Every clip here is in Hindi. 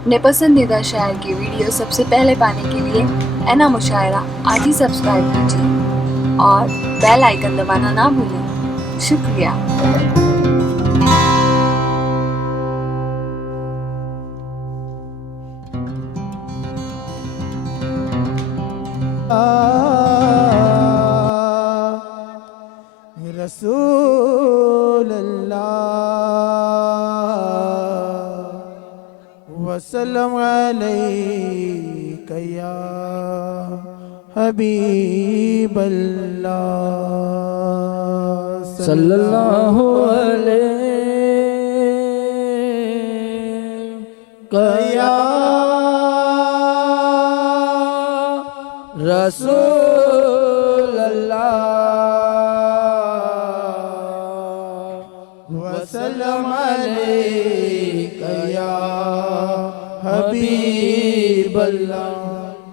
अपने पसंदीदा शायर की वीडियो सबसे पहले पाने के लिए एना मुशायरा आज ही सब्सक्राइब कीजिए और बेल आइकन दबाना ना भूलें। शुक्रिया। रसूल अल्लाह वसल्लम अलैका या हबीब अल्लाह सल्लल्लाहु अलैका या रसूल अल्लाह वसल्लम अलैका या हबीब अल्लाह।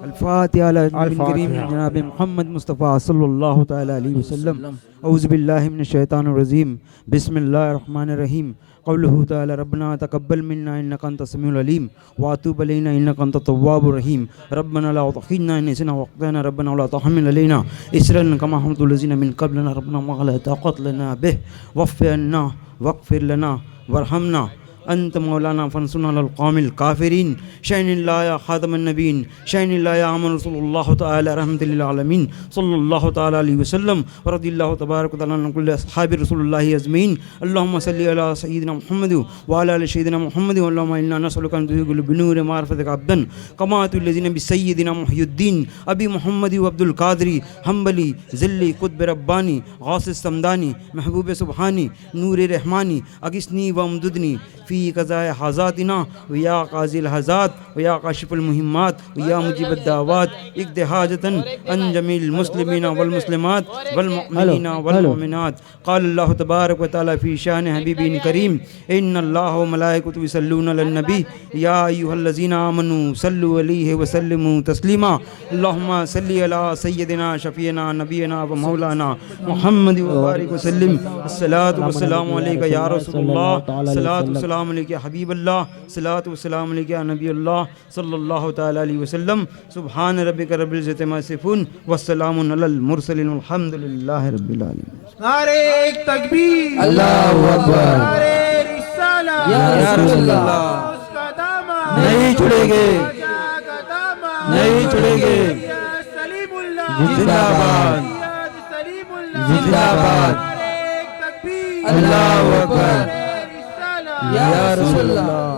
अल-फातिहा करीम जनाब मोहम्मद मुस्तफ़ा सल्लल्लाहु तआला अलैहि वसल्लम। औज़ु बिल्लाहि मिनश शैतानिर रजीम। बिस्मिल्लाहिर रहमानिर रहीम। क़ौलुहु तआला रब्बना तक़ब्बल मिन्ना इन्नका अंतस समीउल अलीम व अतूब अलैना इन्नका अंतत तव्वाबुर रहीम। रब्बना ला तुअख़िज़ना इन नसीना व अख़्तअना रब्बना व ला तहमिल अलैना इसरन कमा हमलतल लज़ीना मिन क़ब्लना रब्बना मा ला ताक़त लना बिहि वअफ़ु अन्ना वग़फ़िर लना वरहमना अंत मौलाना फंसुरना अलल क़ौमिल काफ़िरीन। शैनिल्लाह या ख़ातमन नबीन शैनिल्लाह या आमन रसूलुल्लाह तआला रहमतुल लिल आलमीन सल्लल्लाहु तआला अलैहि वसल्लम व रदियल्लाहु तबारक व तआला अन कुल्लि अस्हाबि रसूलिल्लाहि अजमईन। अल्लाहुम्मा सल्लि अला सय्यिदिना मुहम्मद व अला आलि सय्यिदिना मुहम्मद। अल्लाहुम्मा इन्ना नसअलुका अन तुज़हिबल बिनूरि मारिफ़तिका अब्दन कमा तुल्लज़ीना बिसय्यिदिना मुहय्यिद्दीन अबी मुहम्मद व अब्दुल क़ादिरी हम्बली ज़िल्ली क़ुत्ब रब्बानी ग़ासिस समदानी महबूब सुब्हानी नूर रहमानी अगिस्नी व अमदुदनी फ़ी क़ज़ाए हाज़ातिना व या क़ाज़िल हज़ात व या काशिफ़ुल मुहिम्मात व या मुजीबद दावात इक़्दि हाजतन अन जमील मुस्लिमीना वल मुस्लिमात वल मुअमिनीना वल मुअमिनात। क़ाल अल्लाहु तबारक व तआला फ़ी शान हबीबिन करीम इन्नल्लाह व मलाइकतहु युसल्लूना अलन नबी या अय्युहल्लज़ीना आमनू सल्लु अलैहि व सल्लिमू तस्लीमा। अल्लाहुम्मा सल्लि अला सय्यिदिना शफ़ीना नबीना व मौलाना मुहम्मद व बारिक व सल्लिम। अस्सलातु वस्सलामु अलैका या रसूलल्लाह सलातु वस्सलामु अलैका या हबीबल्लाह सलातु वस्सलामु अलैका या नबीअल्लाह सल्लल्लाहु तआला अलैहि वसल्लम। सुब्हान रब्बिका रब्बिल इज़्ज़ति अम्मा यसिफ़ून व सलामुन अलल मुरसलीन वल्हम्दुलिल्लाहि रब्बिल आलमीन। नारे तकबीर, अल्लाहु अकबर। नारे रिसाला या रसूलल्लाह उसका दामन नहीं छुड़ेंगे, राजा का दामन नहीं छुड़ेंगे। या सलीमुल्लाह जिंदाबाद, या सलीमुल्लाह जिंदाबाद। नारे तकबीर, अल्लाहु अकबर। नारे रिसाला या रसूलल्लाह।